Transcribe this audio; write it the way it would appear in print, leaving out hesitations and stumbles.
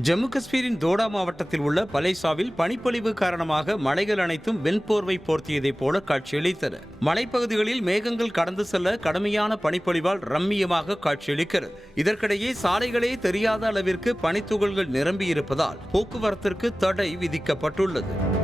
ஜம்மு காஷ்மீரின் தோடா மாவட்டத்தில் உள்ள பலேசாவில் பனிப்பொழிவு காரணமாக மலைகள் அனைத்தும் வெண்போர்வை போர்த்தியதைப் போல காட்சியளித்தன. மலைப்பகுதிகளில் மேகங்கள் கடந்து செல்ல கடுமையான பனிப்பொழிவால் ரம்மியமாக காட்சியளிக்கிறது. இதற்கிடையே சாலைகளே தெரியாத அளவிற்கு பனித்துகள்கள் நிரம்பியிருப்பதால் போக்குவரத்திற்கு தடை விதிக்கப்பட்டுள்ளது.